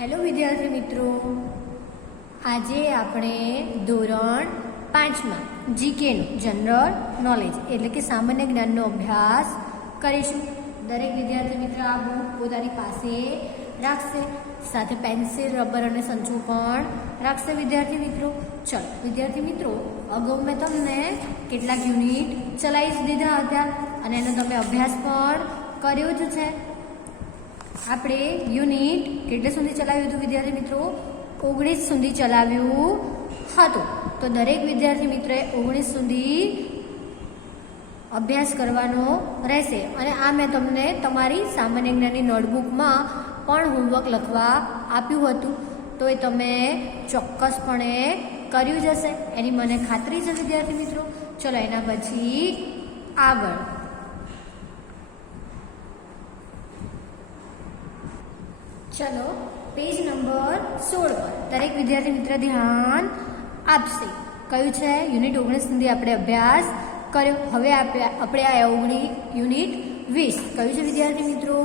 Hello વિદ્યાર્થી મિત્રો, આજે આપણે ધોરણ 5માં જીકેનું જનરલ નોલેજ એટલે કે સામાન્ય જ્ઞાનનો અભ્યાસ કરીશું. દરેક વિદ્યાર્થી મિત્ર આ બુક પોતાની પાસે રાખશે, સાથે પેન્સિલ, રબર અને સંચો પણ રાખશે. વિદ્યાર્થી મિત્રો, ચલો વિદ્યાર્થી મિત્રો, અગાઉ મેં તમને કેટલાક યુનિટ ચલાવી દીધા હતા અને એનો તમે અભ્યાસ પણ કર્યો જ છે. આપણે યુનિટ કેટલે સુધી ચલાવ્યું હતું વિદ્યાર્થી મિત્રો? 19 સુધી ચલાવ્યું હતું. તો દરેક વિદ્યાર્થી મિત્રોએ 19 સુધી અભ્યાસ કરવાનો રહેશે. અને આ મેં તમને તમારી સામાન્ય જ્ઞાનની નોટબુકમાં પણ હોમવર્ક લખવા આપ્યું હતું, તો એ તમે ચોક્કસપણે કર્યું જ હશે, એની મને ખાતરી છે વિદ્યાર્થી મિત્રો. ચલો એના પછી આગળ ચલો પેજ નંબર 16 પર દરેક વિદ્યાર્થી મિત્ર ધ્યાન આપશે. કયું છે? યુનિટ 19 સુધી આપણે અભ્યાસ કર્યો. હવે આપણે આવ્યા યુનિટ 20. કયું છે વિદ્યાર્થી મિત્રો?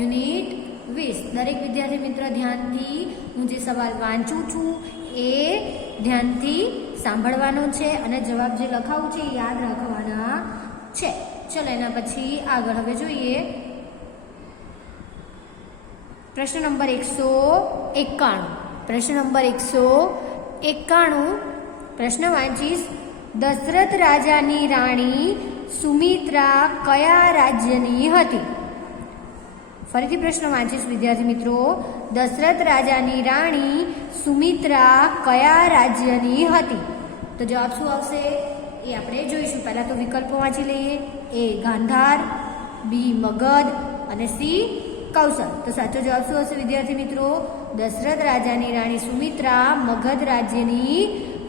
યુનિટ 20. દરેક વિદ્યાર્થી મિત્ર ધ્યાનથી હું જે સવાલ વાંચું છું એ ધ્યાનથી સાંભળવાનો છે અને જવાબ જે લખાવું છે એ યાદ રાખવાના છે. ચલો એના પછી આગળ હવે જોઈએ પ્રશ્ન નંબર 191. પ્રશ્ન નંબર 191. પ્રશ્ન વાંચીશ. દશરથ રાજાની રાણી સુમિત્રા કયા રાજ્યની હતી? ફરીથી પ્રશ્ન વાંચીશ વિદ્યાર્થી મિત્રો. દશરથ રાજાની રાણી સુમિત્રા કયા રાજ્યની હતી? તો જવાબ શું આવશે એ આપણે જોઈશું. પહેલા તો વિકલ્પો વાંચી લઈએ. એ ગાંધાર, બી મગધ અને સી કૌશલ. તો સાચો જવાબ શું હશે વિદ્યાર્થી મિત્રો? દશરથ રાજાની રાણી સુમિત્રા મગધ રાજ્યની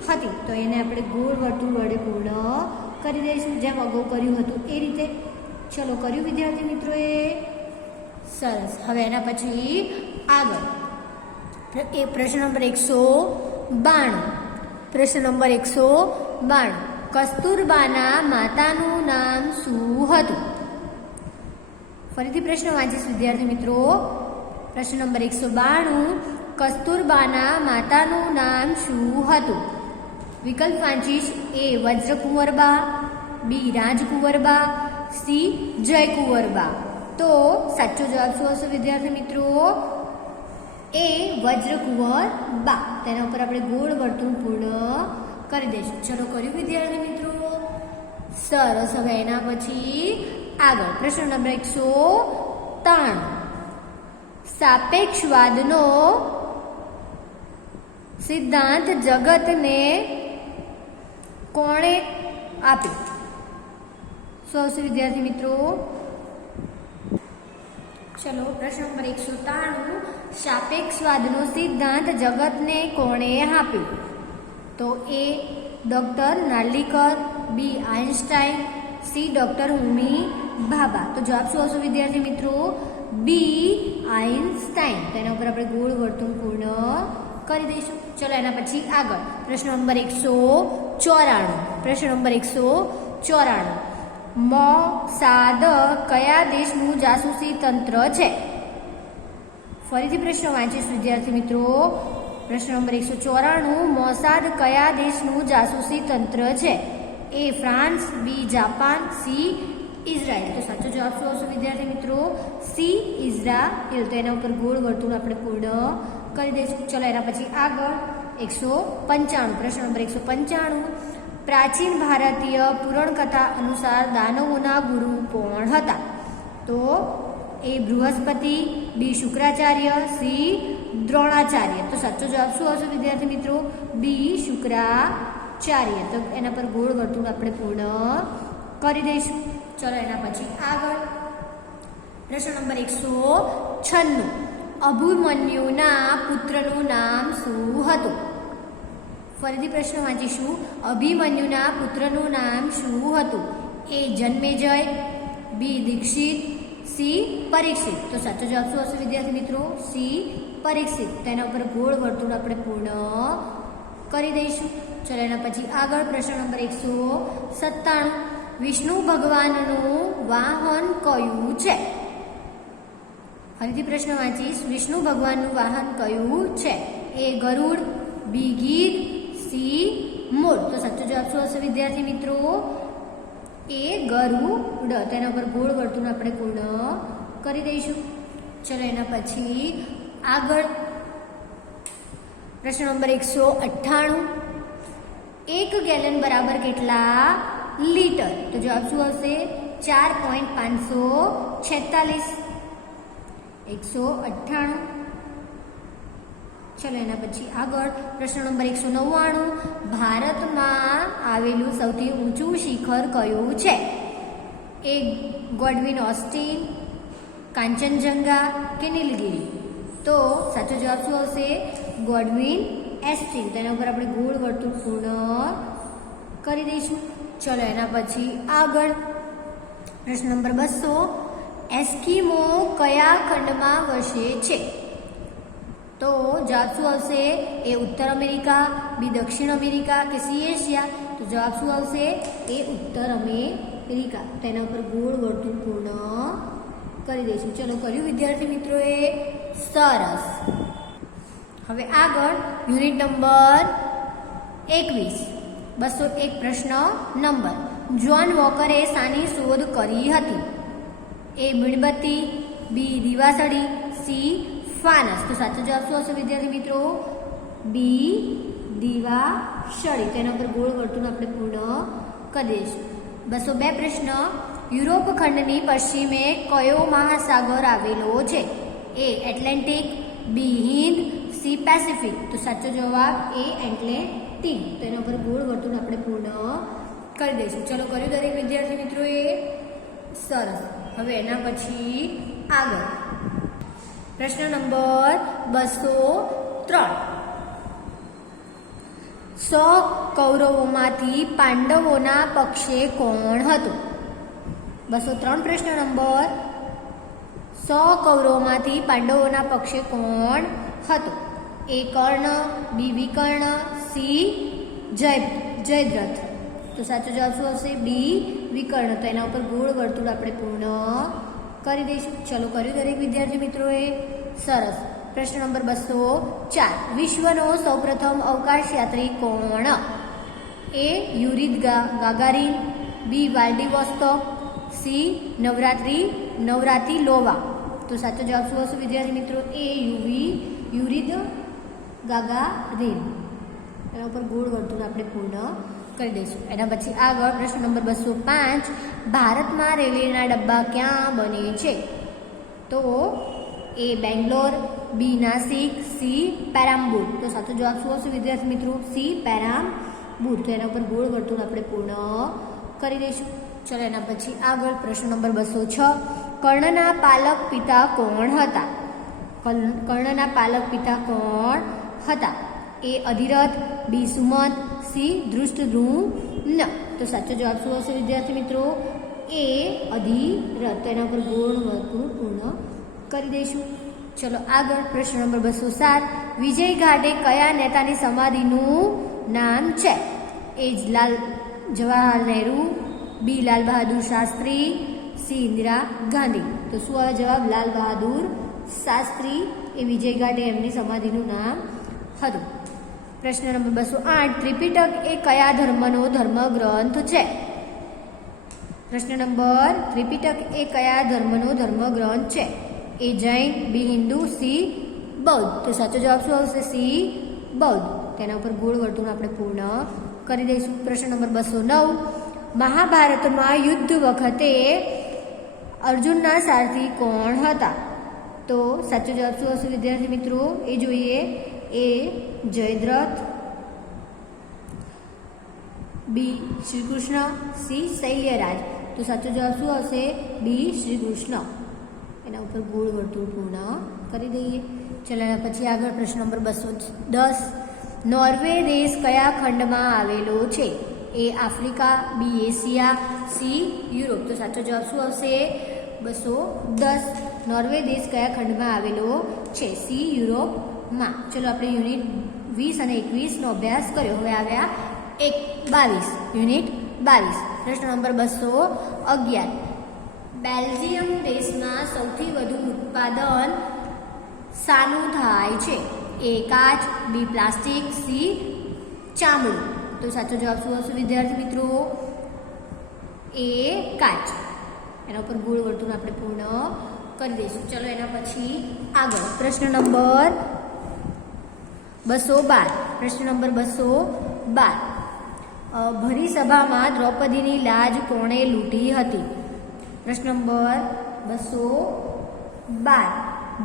હતી. તો એને આપણે ગોળ વર્તુળ વડે પૂર્ણ કરી દઈશું, જેમ અગાઉ કર્યું હતું એ રીતે. ચલો કર્યું વિદ્યાર્થી મિત્રોએ? સરસ. હવે એના પછી આગળ એ પ્રશ્ન નંબર 192. પ્રશ્ન નંબર 192. કસ્તુરબાના માતાનું નામ શું હતું? ફરીથી પ્રશ્ન વાંચીશ વિદ્યાર્થી મિત્રો. પ્રશ્ન નંબર 192. કસ્તુરબાના માતાનું નામ શું હતું? વિકલ્પ વાંચીશ. એ વજ્રકુંવરબા, બી રાજકુંવરબા, સી જયકુંવરબા. તો સાચો જવાબ શું હશે વિદ્યાર્થી મિત્રો? એ વજ્રકુંવરબા. તેના ઉપર આપણે ગોળ વર્તુળ પૂર્ણ કરી દઈશું. ચલો કર્યું વિદ્યાર્થી મિત્રો? સરસ. હવે એના પછી આગળ પ્રશ્ન નંબર 193. સાપેક્ષવાદનો સિદ્ધાંત જગતને કોણે આપ્યો? શું આવશે વિદ્યાર્થી મિત્રો? ચલો પ્રશ્ન નંબર 193. સાપેક્ષવાદનો સિદ્ધાંત જગતને કોણે આપ્યો? તો એ ડોક્ટર નાર્લિકર, બી આઇન્સ્ટાઈન, સી ડોક્ટર હોમી ભાભા. તો જવાબ શું આવશે વિદ્યાર્થી મિત્રો? બી આઇન્સ્ટાઈન. તેના ઉપર આપણે ગોળ વર્તુળ પૂર્ણ કરી દઈશું. ચલો એના પછી આગળ પ્રશ્ન નંબર 194. પ્રશ્ન નંબર 194. મોસાદ કયા દેશનું જાસૂસી તંત્ર છે? ફરીથી પ્રશ્ન વાંચીશ વિદ્યાર્થી મિત્રો. પ્રશ્ન નંબર 194. મોસાદ કયા દેશનું જાસૂસી તંત્ર છે? A France, B Japan, C Israel. તો સાચો જવાબ શું આવશે વિદ્યાર્થી મિત્રો? C Israel. તો એના ઉપર ગોળ વર્તુળ આપણે પૂર્ણ કરી દઈશું. ચલો એના પછી આગળ 195. પ્રશ્ન નંબર 195. પ્રાચીન ભારતીય પુરાણકથા અનુસાર દાનવોના ગુરુ કોણ હતા? તો એ બૃહસ્પતિ, બી શુક્રાચાર્ય, સી દ્રોણાચાર્ય. તો સાચો જવાબ શું આવશે વિદ્યાર્થી મિત્રો? બી શુક્રાચાર્ય. તો એના પર ગોળ વર્તુળ આપણે પૂર્ણ કરી દઈશું. ચલો એના પછી આગળ પ્રશ્ન નંબર 196. અભિમન્યુના પુત્રનું નામ શું હતું? ફરીથી પ્રશ્ન વાંચીશું. અભિમન્યુના પુત્રનું નામ શું હતું? એ જન્મેજય, બી દીક્ષિત, સી પરીક્ષિત. તો સાચો જવાબ શું હશે વિદ્યાર્થી મિત્રો? સી પરીક્ષિત. તેના ઉપર ગોળ વર્તુળ આપણે પૂર્ણ કરી દઈશું. ચલો એના પછી આગળ પ્રશ્ન નંબર 197. વિષ્ણુ ભગવાનનું વાહન કયું છે? ફરીથી પ્રશ્ન વાંચીશ. વિષ્ણુ ભગવાનનું વાહન કયું છે? એ ગરુડ, બી ગીધ, સી મોર. તો સાચો જવાબ શું હશે વિદ્યાર્થી મિત્રો? એ ગરુડ. તેના પર ગોળ વર્તુળ આપણે પૂર્ણ કરી દઈશું. ચલો એના પછી આગળ પ્રશ્ન નંબર 198. 1 ગેલન બરાબર કેટલા લીટર? તો જવાબ શું હશે? 4.546. 198. ચલો એના પછી આગળ પ્રશ્ન નંબર 199. ભારતમાં આવેલું સૌથી ઊંચું શિખર કયું છે? એ ગોડવિન ઓસ્ટિન, કાંચનજંગા કે નીલગિરી? તો સાચો જવાબ શું હશે? ગોડવિન એસ્ટિન. તેના ઉપર આપણે ગોળ વર્તુળ પૂર્ણ કરી દઈશું. ચલો એના પછી આગળ પ્રશ્ન નંબર 200. એસ્કિમો કયા ખંડમાં વસે છે? તો જવાબ શું આવશે? એ ઉત્તર અમેરિકા, બી દક્ષિણ અમેરિકા કે સી એશિયા? તો જવાબ શું આવશે? એ ઉત્તર અમેરિકા. તેના ઉપર ગોળ વર્તુળ પૂર્ણ કરી દઈશું. ચલો કર્યું વિદ્યાર્થી મિત્રોએ? સરસ. હવે આગળ યુનિટ નંબર 21. 201 પ્રશ્ન નંબર. જ્હોન વોકરે શાની શોધ કરી હતી? એ મીણબત્તી, બી દીવાસળી, સી ફાનસ? તો સાચો જવાબ શું હશે વિદ્યાર્થી મિત્રો? બી દીવાસળી. તેના પર ગોળ વર્તુળ આપણે પૂર્ણ કરી દઈશું. 202 પ્રશ્ન. યુરોપ ખંડની પશ્ચિમે કયો મહાસાગર આવેલો છે? એ એટલાન્ટિક, બી હિન્દ, સી પેસિફિક? તો સાચો જવાબ એ એટલાન્ટિક. તેના પર ગોળ વર્તુળ આપણે પૂર્ણ કરી દઈશું. ચલો કર્યું દરેક વિદ્યાર્થી મિત્રોએ? સરસ. હવે એના પછી આગળ પ્રશ્ન નંબર 203. 100 કૌરવોમાંથી પાંડવોના પક્ષે કોણ હતું? 203 પ્રશ્ન નંબર. 100 કૌરવોમાંથી પાંડવોના પક્ષે કોણ હતું? એ કર્ણ, બી વિકર્ણ, સી જયદ્રથ? તો સાચો જવાબ શું હશે? બી વિકર્ણ. તો એના ઉપર ગોળ વર્તુળ આપણે પૂર્ણ કરી દઈશું. ચલો કર્યું દરેક વિદ્યાર્થી મિત્રોએ? સરસ. પ્રશ્ન નંબર 204. વિશ્વનો સૌપ્રથમ અવકાશયાત્રી કોણ? એ યુરી ગાગારિન, બી વ્લાદિવોસ્તોક, સી નવરાત્રિલોવા? તો સાચો જવાબ શું હશે વિદ્યાર્થી મિત્રો? એ યુરી ગાગારિન. એના ઉપર ગોળ વર્તુળ આપણે પૂર્ણ કરી દઈશું. એના પછી આગળ પ્રશ્ન નંબર 205. ભારતમાં રેલવેના ડબ્બા ક્યાં બને છે? તો એ બેંગ્લોર, બી નાસિક, સી પેરામ્બૂર? તો સાચો જવાબ શું હશે વિદ્યાર્થી મિત્રો? સી પેરામ્બૂર. તો એના ઉપર ગોળ વર્તુળ આપણે પૂર્ણ કરી દઈશું. ચલો એના પછી આગળ પ્રશ્ન નંબર 206. કર્ણના પાલક પિતા કોણ હતા? કર્ણના પાલક પિતા કોણ હતા? એ અધિરથ, બી સુમંત, સી ધૃષ્ટદ્યુમ્ન? તો સાચો જવાબ શું હશે વિદ્યાર્થી મિત્રો? એ અધિરથ. તેના પર ગોળ વર્તુળ પૂર્ણ કરી દઈશું. ચલો આગળ પ્રશ્ન નંબર 207. વિજય ઘાટે કયા નેતાની સમાધિનું નામ છે? એ જવાહરલાલ નહેરુ, બી લાલ બહાદુર શાસ્ત્રી, સી ઇન્દિરા ગાંધી? તો શું આવે જવાબ? લાલ બહાદુર શાસ્ત્રી એ વિજય ઘાટે એમની સમાધિનું નામ હતું. પ્રશ્ન નંબર 208. ત્રિપિટક એ કયા ધર્મનો ધર્મગ્રંથ છે? પ્રશ્ન નંબર. ત્રિપિટક એ કયા ધર્મનો ધર્મગ્રંથ છે? એ જૈન, બી હિન્દુ, સી બૌદ્ધ? તો સાચો જવાબ શું આવશે? સી બૌદ્ધ. તેના ઉપર ગોળ વર્તુળ આપણે પૂર્ણ કરી દઈશું. પ્રશ્ન નંબર 209. મહાભારતમાં યુદ્ધ વખતે અર્જુનના સારથી કોણ હતા? તો સાચો જવાબ શું હશે વિદ્યાર્થી મિત્રો? એ જોઈએ. એ જયદ્રથ, બી શ્રી કૃષ્ણ, સી શૈલ્યરાજ? તો સાચો જવાબ શું હશે? બી શ્રી કૃષ્ણ. એના ઉપર ગોળ વર્તુળ પૂર્ણ કરી દઈએ. ચલો એના પછી આગળ પ્રશ્ન નંબર 210. નોર્વે દેશ કયા ખંડમાં આવેલો છે? એ આફ્રિકા, બી એશિયા, સી યુરોપ? તો સાચો જવાબ શું આવશે? 210. નોર્વે દેશ કયા ખંડમાં આવેલો છે? સી યુરોપમાં. ચલો આપણે યુનિટ 20 અને 21નો અભ્યાસ કર્યો. હવે આવ્યા 22 યુનિટ 22. પ્રશ્ન નંબર 211. બેલ્જિયમ દેશમાં સૌથી વધુ ઉત્પાદન શાનું થાય છે? એ કાચ, બી પ્લાસ્ટિક, સી ચામડું. તો સાચો જવાબ શું હશે વિદ્યાર્થી મિત્રો? એ કાચ. એના ઉપર ગોળ વર્તુળ આપણે પૂર્ણ કરી દઈશું. ચલો એના પછી આગળ પ્રશ્ન નંબર 212. પ્રશ્ન નંબર 212. ભરી સભામાં દ્રૌપદીની લાજ કોણે લૂંટી હતી? પ્રશ્ન નંબર 212.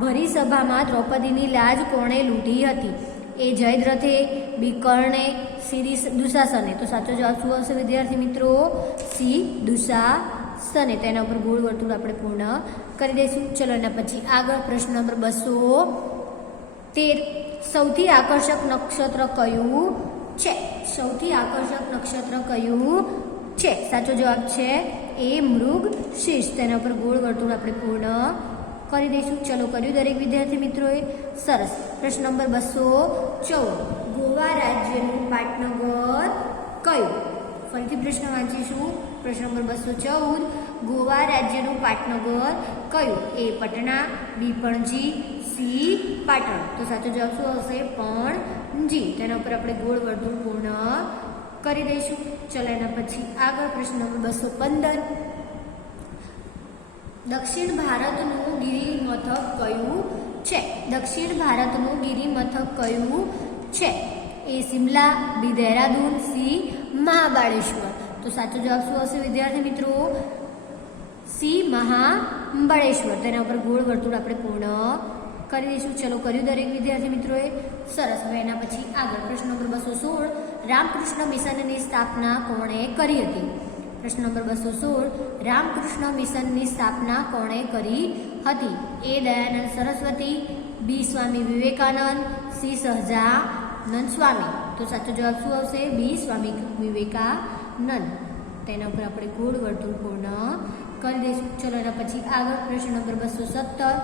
ભરી સભામાં દ્રૌપદીની લાજ કોણે લૂંટી હતી? એ જયદ્રથે, બી કર્ણે, સી દુશાસને. તો સાચો જવાબ શું હશે વિદ્યાર્થી મિત્રો? સી દુશાસને. તેના ઉપર ગોળ વર્તુળ આપણે પૂર્ણ કરી દઈશું. ચલો એના પછી આગળ પ્રશ્ન નંબર 213. સૌથી આકર્ષક નક્ષત્ર કયું છે? સૌથી આકર્ષક નક્ષત્ર કયું છે? સાચો જવાબ છે એ મૃગશીર્ષ. તેના ઉપર ગોળ વર્તુળ આપણે પૂર્ણ કરી દઈશું. ચલો કર્યું દરેક વિદ્યાર્થી મિત્રોએ? સરસ. પ્રશ્ન નંબર 214. ગોવા રાજ્યનું પાટનગર કયું? ફરીથી પ્રશ્ન વાંચીશું. પ્રશ્ન નંબર 214. ગોવા રાજ્યનું પાટનગર કયું? એ પટના, બી પણજી, સી પાટણ. તો સાચો જવાબ શું હશે? પણજી. તેના ઉપર આપણે ગોળ વર્તુળ પૂર્ણ કરી દઈશું. ચલો એના પછી આગળ પ્રશ્ન નંબર 215. દક્ષિણ ભારતનું ગિરિમથક કયું છે? દક્ષિણ ભારતનું ગિરિમથક કયું છે? એ શિમલા, બી દહેરાદૂન, સી મહાબળેશ્વર. તો સાચો જવાબ શું હશે વિદ્યાર્થી મિત્રો? સી મહાબળેશ્વર. તેના ઉપર ગોળ વર્તુળ આપણે પૂર્ણ કરી દઈશું. ચલો કર્યું દરેક વિદ્યાર્થી મિત્રોએ? સરસ. હવે એના પછી આગળ પ્રશ્ન નંબર 216. રામકૃષ્ણ મિશનની સ્થાપના કોણે કરી હતી? પ્રશ્ન નંબર 216. રામકૃષ્ણ મિશનની સ્થાપના કોણે કરી હતી? એ દયાનંદ સરસ્વતી, બી સ્વામી વિવેકાનંદ, સી સહજાનંદ સ્વામી. તો સાચો જવાબ શું આવશે? બી સ્વામી વિવેકાનંદ. તેના ઉપર આપણે ગોળ વર્તુળ પૂર્ણ કરી દઈશું. ચલો એના પછી આગળ પ્રશ્ન નંબર 217.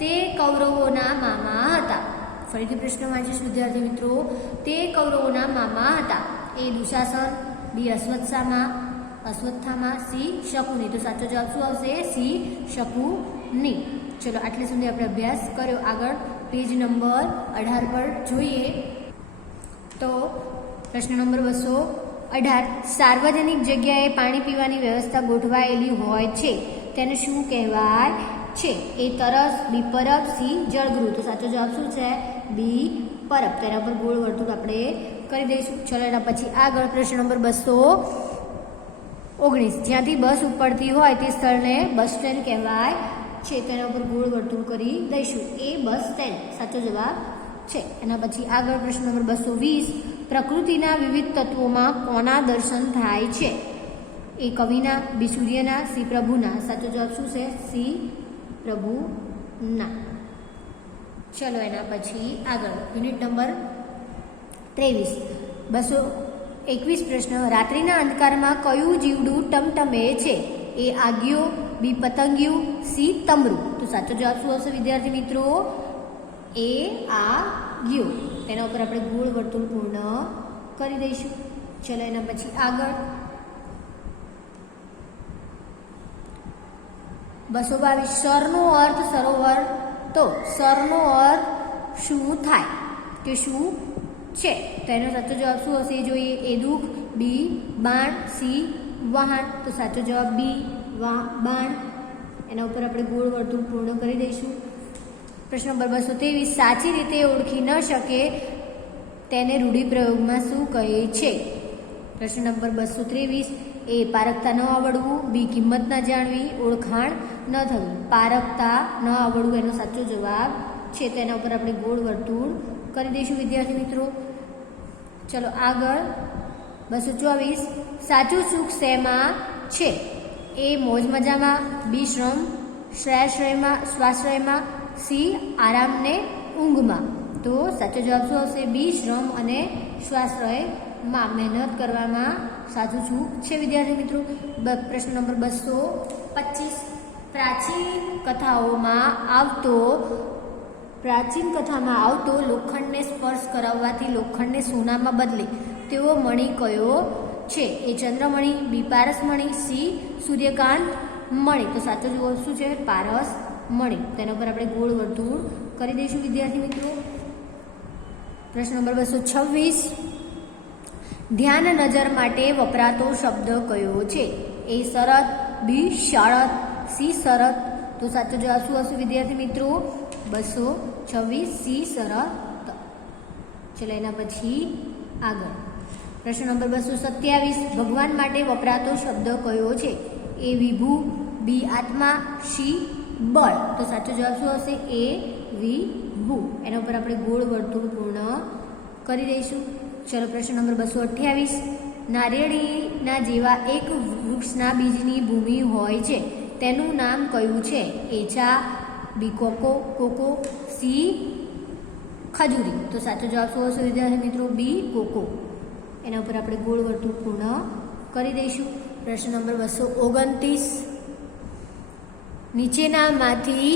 તે કૌરવોના મામા હતા. ફરીથી પ્રશ્ન વાંચીશ વિદ્યાર્થી મિત્રો. તે કૌરવોના મામા હતા. એ દુશાસન, બી અશ્વત્થામા, સી શકુની. તો સાચો જવાબ શું આવશે? સી શકુની. ચલો આટલે સુધી આપણે અભ્યાસ કર્યો. આગળ પેજ નંબર 18 પર જોઈએ તો પ્રશ્ન નંબર 218. સાર્વજનિક જગ્યાએ પાણી પીવાની વ્યવસ્થા ગોઠવાયેલી હોય છે તેને શું કહેવાય છે? એ તરસ, બી પરબ, સી જળગૃહ. તો સાચો જવાબ શું છે? બી પરબ. તેના પર ગોળ વર્તુળ આપણે કરી દઈશું. ચલો એના પછી આગળ પ્રશ્ન નંબર 219. જ્યાંથી બસ ઉપડતી હોય તે સ્થળને બસ સ્ટેન્ડ કહેવાય છે. તેના પર ગોળ વર્તુળ કરી દઈશું. એ બસ સ્ટેન્ડ સાચો જવાબ છે. એના પછી આગળ પ્રશ્ન નંબર 220. પ્રકૃતિના વિવિધ તત્વોમાં કોના દર્શન થાય છે? એ કવિના, બી સૂર્યના, સી પ્રભુના. સાચો જવાબ શું છે? સી પ્રભુના. ચલો એના પછી આગળ યુનિટ નંબર 23. 221 પ્રશ્ન. રાત્રિના અંધકારમાં કયું જીવડું ટમટમે છે? એ આગિયો, બી પતંગિયું, સી તમરું. તો સાચો જવાબ શું હશે વિદ્યાર્થી મિત્રો? એ આગિયો. તેના ઉપર આપણે ગોળ વર્તુળ પૂર્ણ કરી દઈશું. ચલો એના પછી આગળ 222. સરનો અર્થ સરોવર. તો સરનો અર્થ શું થાય કે શું છે? તો એનો સાચો જવાબ શું હશે જોઈએ? એ દુઃખ, બી બાણ, સી વાહન. તો સાચો જવાબ બી બાણ. એના ઉપર આપણે ગોળ વર્તુળ પૂર્ણ કરી દઈશું. પ્રશ્ન નંબર 223. સાચી રીતે ઓળખી ન શકે તેને રૂઢિપ્રયોગમાં શું કહે છે? પ્રશ્ન નંબર 223. એ પારખતા ન આવડવું, બી કિંમત ન જાણવી, ઓળખાણ ન થવી. પારખતા ન આવડવું એનો સાચો જવાબ છે. તેના ઉપર આપણે ગોળ વર્તુળ કરી દઈશું વિદ્યાર્થી મિત્રો. ચલો આગળ 224. સાચું સુખ શેમાં છે? એ મોજ મજામાં, બી શ્રમ સ્વાશ્રયમાં, સી આરામ ને ઊંઘમાં. તો સાચો જવાબ શું આવશે? બી શ્રમ અને સ્વાશ્રયમાં, મહેનત કરવામાં સાચું સુખ છે વિદ્યાર્થી મિત્રો. પ્રશ્ન નંબર 225. પ્રાચીન કથામાં આવતો લોખંડને સ્પર્શ કરાવવાથી લોખંડને સોનામાં બદલે તેવો મણિ કયો છે? એ ચંદ્રમણિ, બી પારસમણિ, સી સૂર્યકાંત મણી. તો સાચો જવાબ શું છે? પારસ મણી. તેના પર આપણે ગોળ વર્તુળ કરી દઈશું વિદ્યાર્થી મિત્રો. પ્રશ્ન નંબર 226. ધ્યાન નજર માટે વપરાતો શબ્દ કયો છે? એ શરત, બી શરત, સી શરત. તો સાચો જવાબ શું હશે વિદ્યાર્થી મિત્રો? 226 સી શરત. ચલો એના પછી આગળ પ્રશ્ન નંબર 227. ભગવાન માટે વપરાતો શબ્દ કયો છે? એ વિભુ, બી આત્મા, સી બળ. તો સાચો જવાબ શું હશે? એ વિભુ. એના ઉપર આપણે ગોળ વર્તુળ પૂર્ણ કરી દઈશું. ચલો પ્રશ્ન નંબર 228. નારિયેળીના જેવા એક વૃક્ષના બીજની ભૂમિ હોય છે, તેનું નામ કયું છે? એ ચા, બી કોકો, સી ખજૂરી. તો સાચો જવાબ શું હશે વિદ્યાર્થી મિત્રો? બી કોકો. એના ઉપર આપણે ગોળ વર્તુળ પૂર્ણ કરી દઈશું. પ્રશ્ન નંબર 229. નીચેનામાંથી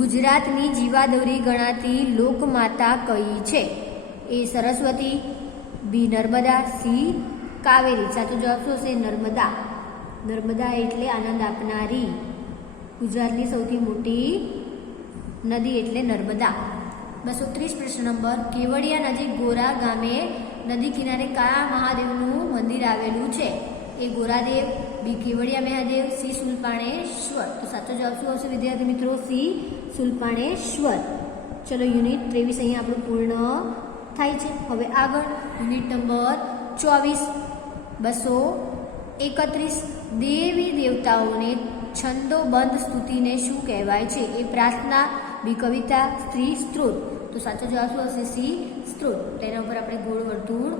ગુજરાતની જીવાદોરી ગણાતી લોકમાતા કઈ છે? એ સરસ્વતી, બી નર્મદા, સી કાવેરી. સાચો જવાબ શું હશે? નર્મદા. નર્મદા એટલે આનંદ આપનારી. ગુજરાતની સૌથી મોટી નદી એટલે નર્મદા. 230. પ્રશ્ન નંબર. કેવડિયા નજીક ગોરા ગામે નદી કિનારે કયા મહાદેવનું મંદિર આવેલું છે? એ ગોરાદેવ, બી કેવડિયા મહાદેવ, સી શુલપાણેશ્વર. તો સાચો જવાબ શું હશે વિદ્યાર્થી મિત્રો? સી શુલપાણેશ્વર. ચલો યુનિટ 23 અહીંયા આપણું પૂર્ણ થાય છે. હવે આગળ યુનિટ નંબર 24. 231. દેવી દેવતાઓને છંદોબંધ સ્તુતિને શું કહેવાય છે? એ પ્રાર્થના, બી કવિતા, સી સ્ત્રોત. તો સાચો જવાબ શું હશે? સી સ્ત્રોત. તેના ઉપર આપણે ગોળ વર્તુળ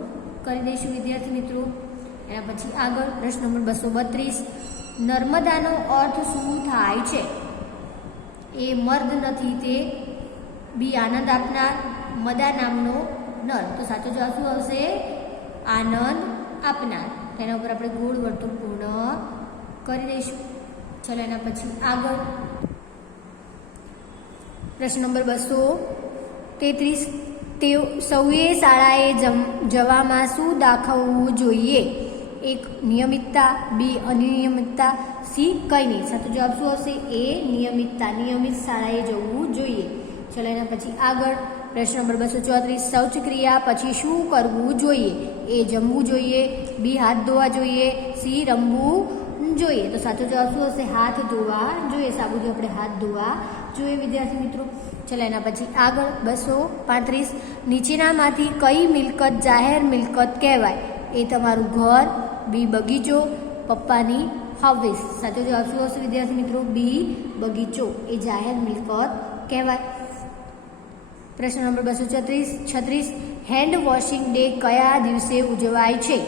કરી દઈશું વિદ્યાર્થી મિત્રો. એના પછી આગળ પ્રશ્ન નંબર 232. નર્મદાનો અર્થ શું થાય છે? એ મર્દ નથી, તે બી આનંદ આપનાર, મદા નામનો નર. તો સાચો જવાબ શું આવશે? આનંદ આપનાર. તેના ઉપર આપણે ગોળ વર્તુળ પૂર્ણ કરી દઈશું. ચલો એના પછી આગળ પ્રશ્ન નંબર 233. તેઓ સૌએ શાળાએ જવામાં શું દાખવવું જોઈએ? એક નિયમિતતા, બી અનિયમિતતા, સી કંઈ નહીં. સાચો જવાબ શું હશે? એ નિયમિતતા. નિયમિત શાળાએ જવું જોઈએ. ચલો એના પછી આગળ પ્રશ્ન નંબર 234. શૌચક્રિયા પછી શું કરવું જોઈએ? એ જમવું જોઈએ, બી હાથ ધોવા જોઈએ, સી રમવું જોઈએ. તો સાચો જવાબ શું હશે? હાથ ધોવા જોઈએ. સાબુથી આપણે હાથ ધોવા જોઈએ વિદ્યાર્થી મિત્રો. ચલો એના પછી આગળ 235. નીચેનામાંથી કઈ મિલકત જાહેર મિલકત કહેવાય? એ તમારું ઘર, બી બગીચો, પપ્પાની હવેસ. સાચો જવાબ શું હશે વિદ્યાર્થી મિત્રો? બી બગીચો એ જાહેર મિલકત કહેવાય. પ્રશ્ન નંબર 236. હેન્ડ વોશિંગ ડે કયા દિવસે ઉજવાય છે?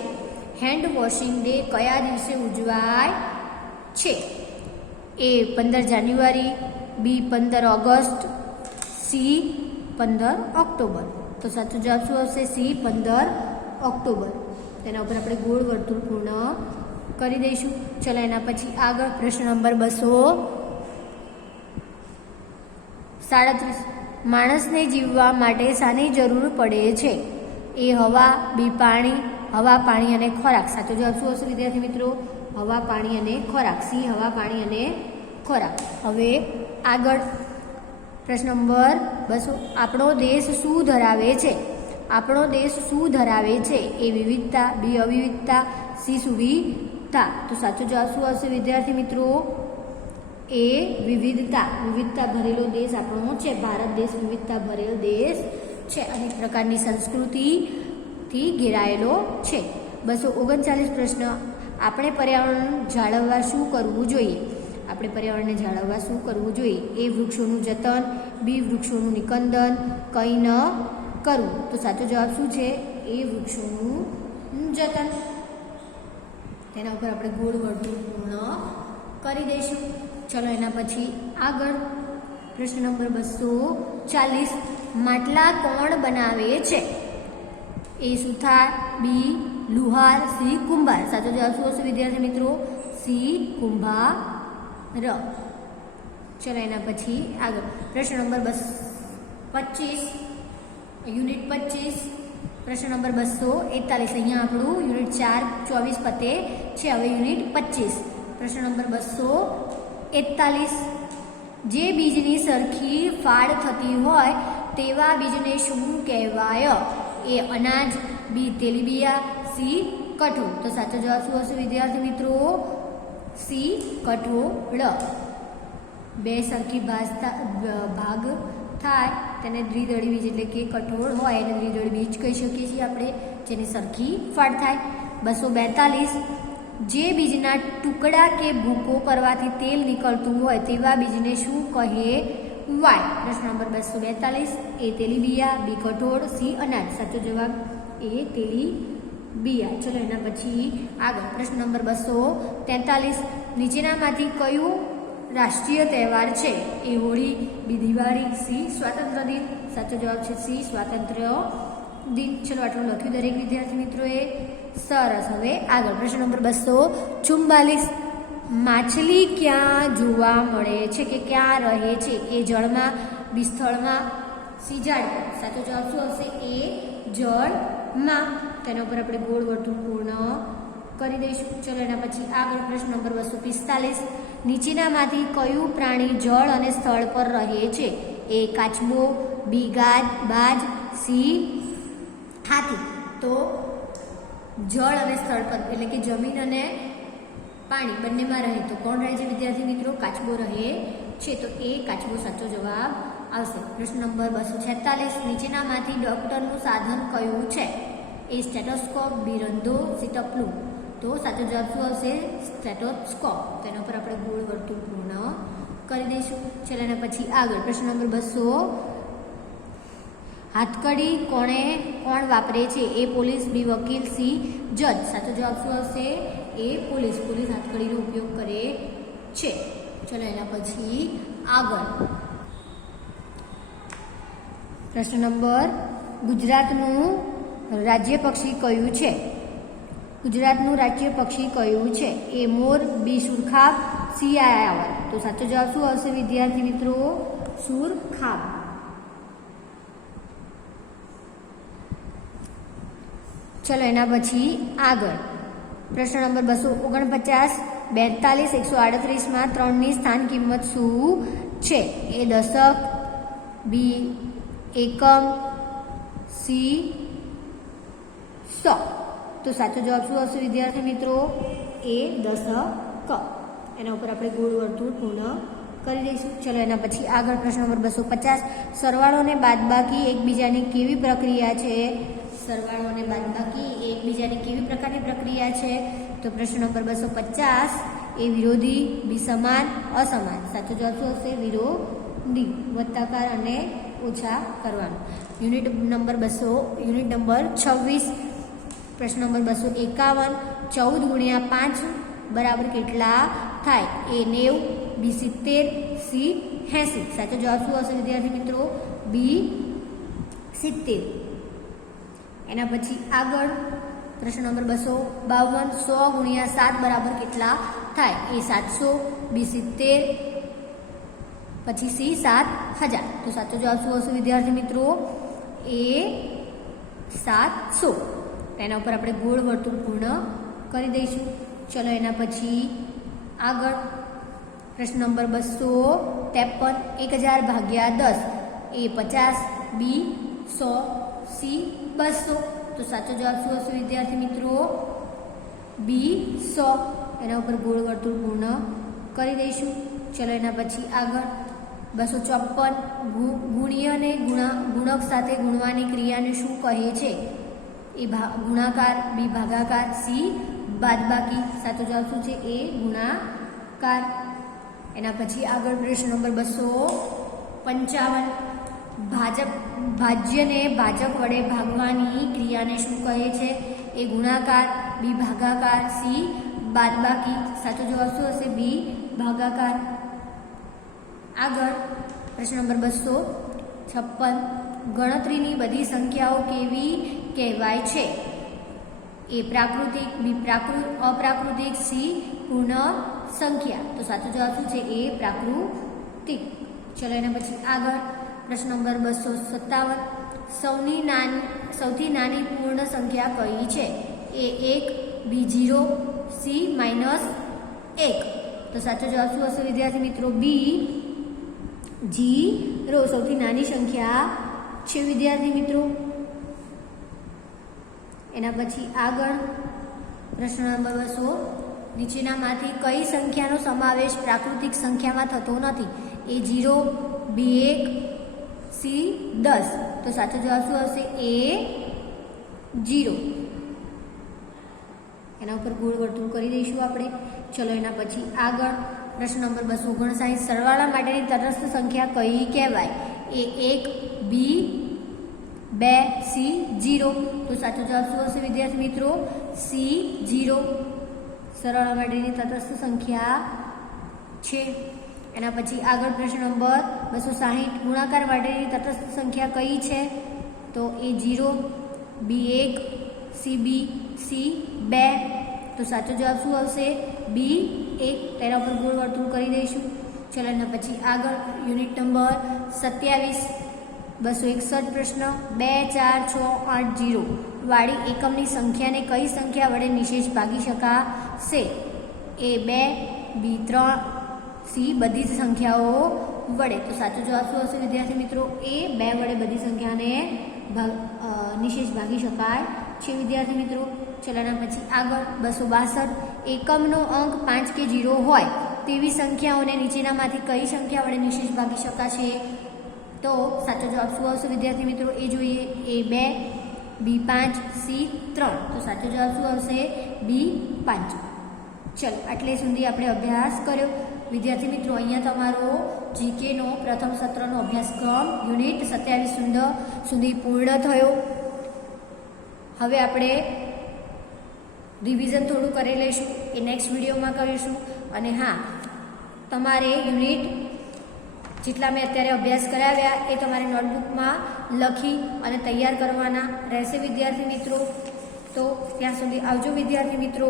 હેન્ડ વોશિંગ ડે કયા દિવસે ઉજવાય છે? એ 15 જાન્યુઆરી, બી 15 ઓગસ્ટ, સી 15 ઓક્ટોબર. તો સાચો જવાબ શું હશે? C 15 October. તેના ઉપર આપણે ગોળ વર્તુળ પૂર્ણ કરી દઈશું. ચલો એના પછી આગળ પ્રશ્ન નંબર 237. માણસને જીવવા માટે શાની જરૂર પડે છે? એ હવા, બી પાણી, હવા, પાણી અને ખોરાક. સાચો જવાબ શું હશે વિદ્યાર્થી મિત્રો? હવા, પાણી અને ખોરાક. સી હવા, પાણી અને ખોરાક. હવે આગળ પ્રશ્ન નંબર 200. આપણો દેશ શું ધરાવે છે? આપણો દેશ શું ધરાવે છે? એ વિવિધતા, બી અવિવિધતા, સી સુવિધતા. તો સાચો જવાબ શું હશે વિદ્યાર્થી મિત્રો? એ વિવિધતા. વિવિધતા ભરેલો દેશ આપણો છે. ભારત દેશ વિવિધતા ભરેલો દેશ છે. અનેક પ્રકારની સંસ્કૃતિથી ઘેરાયેલો છે. 239. પ્રશ્ન. આપણે પર્યાવરણ જાળવવા શું કરવું જોઈએ? આપણે પર્યાવરણને જાળવવા શું કરવું જોઈએ? એ વૃક્ષોનું જતન, બી વૃક્ષોનું નિકંદન, કંઈ ન કરવું. તો સાચો જવાબ શું છે? એ વૃક્ષોનું જતન. તેના ઉપર આપણે ગોળ વર્તુળ પૂર્ણ કરી દઈશું. ચલો એના પછી આગળ પ્રશ્ન નંબર 240. માટલા કોણ બનાવે છે? એ સુથાર, બી લુહાર, સી કુંભાર. સાચો જવાબ શું હશે વિદ્યાર્થી મિત્રો? સી કુંભાર. ચલો એના પછી આગળ પ્રશ્ન નંબર 25. યુનિટ 25. પ્રશ્ન નંબર 241. અહીંયા આપણું યુનિટ 4 24 પતે છે. હવે યુનિટ 25. પ્રશ્ન નંબર 241. 41 જે બીજની સરખી ફાળ થતી હોય તેવા બીજને શું કહેવાય? એ અનાજ, બી તેલીબિયા, સી કઠોળ. તો સાચો જવાબ શું હશે વિદ્યાર્થી મિત્રો? સી કઠોળ. બે સરખી ભાગ થાય તેને દ્વિદળી બીજ એટલે કે કઠોળ હોય એને દ્વિદળી બીજ કહી શકીએ છીએ આપણે, જેની સરખી ફાળ થાય. 242 જે બીજના ટુકડા કે ભૂકો કરવાથી તેલ નીકળતું હોય તેવા બીજને શું કહે વાય? પ્રશ્ન નંબર 242 એ તેલીબિયા, બી કઠોળ, સી અનાજ. સાચો જવાબ એ તેલીબિયા. ચલો એના પછી આગળ પ્રશ્ન નંબર 243 નીચેનામાંથી કયું રાષ્ટ્રીય તહેવાર છે? એ હોળી, બી દિવાળી, સી સ્વાતંત્ર્ય દિન. સાચો જવાબ છે સી સ્વાતંત્ર્ય દિન. ચલો આટલું લખ્યું દરેક વિદ્યાર્થી મિત્રોએ. સરસ. હવે આગળ પ્રશ્ન નંબર 244 માછલી ક્યાં જોવા મળે છે કે ક્યાં રહે છે? એ જળમાં, બી સ્થળમાં, સી ઝાડ. સાચો જવાબ શું હશે? એ જળમાં. તેના ઉપર આપણે ગોળ વર્તુળ પૂર્ણ કરી દઈશું. ચલો એના પછી આગળ પ્રશ્ન નંબર 245 નીચેનામાંથી કયું પ્રાણી જળ અને સ્થળ પર રહે છે? એ કાચબો, બી બાજ, સી હાથી. તો જળ અને સ્થળ પર એટલે કે જમીન અને પાણી બંનેમાં રહે તો કોણ રહે છે વિદ્યાર્થી મિત્રો? કાચબો રહે છે. તો એ કાચબો સાચો જવાબ આવશે. પ્રશ્ન નંબર 246 નીચેનામાંથી ડોક્ટરનું સાધન કયું છે? એ સ્ટેટોસ્કોપ, બી રંધો, સી ટપલું. તો સાચો જવાબ શું આવશે? સ્ટેટોસ્કોપ. તેના પર આપણે ગોળ વર્તુળ પૂર્ણ કરી દઈશું. ચલો એના પછી આગળ પ્રશ્ન નંબર 200 હાથકડી કોણ વાપરે છે? એ પોલીસ, બી વકીલ, સી જજ. સાચો જવાબ શું આવશે? એ પોલીસ હાથકડીનો ઉપયોગ કરે છે. ચલો એના પછી આગળ પ્રશ્ન નંબર ગુજરાતનું રાજ્ય પક્ષી કયું છે? ગુજરાતનું રાજ્ય પક્ષી કયું છે? એ મોર, બી સુરખાબ, સી આયાવર. તો સાચો જવાબ શું આવશે વિદ્યાર્થી મિત્રો? સુરખાબ. ચલો એના પછી આગળ પ્રશ્ન નંબર 249 42 138 3ની સ્થાન કિંમત શું છે? એ દશક, બી એકમ, સી 100. તો સાચો જવાબ શું હશે વિદ્યાર્થી મિત્રો? એ દશક. એના ઉપર આપણે ગોળ વર્તુળ પૂર્ણ કરી દઈશું. ચલો એના પછી આગળ પ્રશ્ન નંબર 250 સરવાળો અને બાદબાકી એકબીજાની કેવી પ્રક્રિયા છે? સરવાળો અને બાદબાકી એકબીજાની કેવી પ્રકારની પ્રક્રિયા છે? તો પ્રશ્ન નંબર 250 એ વિરોધી, બી સમાન, અસમાન. સાચો જવાબ શું હશે? વિરોધી. વત્તાકાર અને ઓછા કરવાનું. યુનિટ નંબર 26 પ્રશ્ન નંબર 251 14 × 5 બરાબર કેટલા થાય? એ 90, બી 70, સી 80. સાચો જવાબ શું હશે વિદ્યાર્થી મિત્રો? બી 70. એના પછી આગળ પ્રશ્ન નંબર 252 100 × 7 બરાબર કેટલા થાય? એ 700, બી 70, પછી સી 7000. તો સાચો જવાબ શું હશે વિદ્યાર્થી મિત્રો? એ 700. એના ઉપર આપણે ગોળ વર્તુળ પૂર્ણ કરી દઈશું. ચલો એના પછી આગળ પ્રશ્ન નંબર 253 1000 ભાગ્યા 10 એ 50, બી 100, સી 200. તો સાચો જવાબ શું હશે વિદ્યાર્થી મિત્રો? બી 100. એના ઉપર ગોળ વર્તુળ પૂર્ણ કરી દઈશું. ચલો એના પછી આગળ 254 ગુણ્યને ગુણક સાથે ગુણવાની ક્રિયાને શું કહે છે? એ ગુણાકાર, બી ભાગાકાર, સી બાદબાકી. સાચો જવાબ શું છે? એ ગુણાકાર. એના પછી આગળ પ્રશ્ન નંબર 255 ભાજ્યને ભાજક વડે ભાગવાની ક્રિયાને શું કહે છે? એ ગુણાકાર, બી ભાગાકાર, સી બાદબાકી. સાચો જવાબ શું હશે? બી ભાગાકાર. આગળ પ્રશ્ન નંબર 256 ગણતરીની બધી સંખ્યાઓ કેવી કહેવાય છે? એ પ્રાકૃતિક, બી અપ્રાકૃતિક, સી પૂર્ણ સંખ્યા. તો સાચો જવાબ શું છે? એ પ્રાકૃતિક. ચલો એના પછી આગળ પ્રશ્ન નંબર 257 સૌથી નાની પૂર્ણ સંખ્યા કઈ છે? એ 1, બી 0, સી -1. તો સાચો જવાબ શું હશે વિદ્યાર્થી મિત્રો? બી 0 સૌથી નાની સંખ્યા છે વિદ્યાર્થી મિત્રો. એના પછી આગળ પ્રશ્ન નંબર 200 નીચેનામાંથી કઈ સંખ્યાનો સમાવેશ પ્રાકૃતિક સંખ્યામાં થતો નથી? એ 0, બી 1, સી 10. તો સાચો જવાબ શું હશે? એ 0. એના ઉપર ગોળ વર્તુળ કરી દઈશું આપણે. ચલો એના પછી આગળ પ્રશ્ન નંબર 259 સરવાળા માટેની તટસ્થ સંખ્યા કઈ કહેવાય? એ 1, બી 2, સી 0. તો સાચો જવાબ શું હશે વિદ્યાર્થી મિત્રો? સી 0 સરવાળા માટેની તટસ્થ સંખ્યા છે. એના પછી આગળ પ્રશ્ન નંબર 260 ગુણાકાર માટેની તટસ્થ સંખ્યા કઈ છે? તો એ 0, બી 1, સી 2. તો સાચો જવાબ શું આવશે? બી 1. તેના પર ગોળ વર્તુળ કરી દઈશું. ચલો એના પછી આગળ યુનિટ નંબર 27 261 પ્રશ્ન 2, 4, 6, 8, 0 વાળી એકમની સંખ્યાને કઈ સંખ્યા વડે નિશેષ ભાગી શકાશે? એ 2, બી 3, સી બધી જ સંખ્યાઓ વડે. તો સાચો જવાબ શું હશે વિદ્યાર્થી મિત્રો? એ 2 વડે બધી સંખ્યાને નિશેષ ભાગી શકાય છે વિદ્યાર્થી મિત્રો. ચલો એના પછી આગળ 262 એકમનો અંક 5 કે 0 હોય તેવી સંખ્યાઓને નીચેનામાંથી કઈ સંખ્યા વડે નિશેષ ભાગી શકાશે? તો સાચો જવાબ શું આવશે વિદ્યાર્થી મિત્રો? એ જોઈએ. એ 2, બી 5, સી 3. તો સાચો જવાબ શું આવશે? બી 5. ચલો આટલે સુધી આપણે અભ્યાસ કર્યો વિદ્યાર્થી મિત્રો. અહીંયા તમારો જીકેનો પ્રથમ સત્રનો અભ્યાસક્રમ યુનિટ 27 સુધી પૂર્ણ થયો. હવે આપણે રિવિઝન થોડું કરી લઈશું, એ નેક્સ્ટ વિડીયોમાં કરીશું. અને હા, તમારે યુનિટ જેટલા મેં અત્યારે અભ્યાસ કરાવ્યા એ તમારે નોટબુકમાં લખી અને તૈયાર કરવાના રહેશે વિદ્યાર્થી મિત્રો. તો ત્યાં સુધી આવજો વિદ્યાર્થી મિત્રો.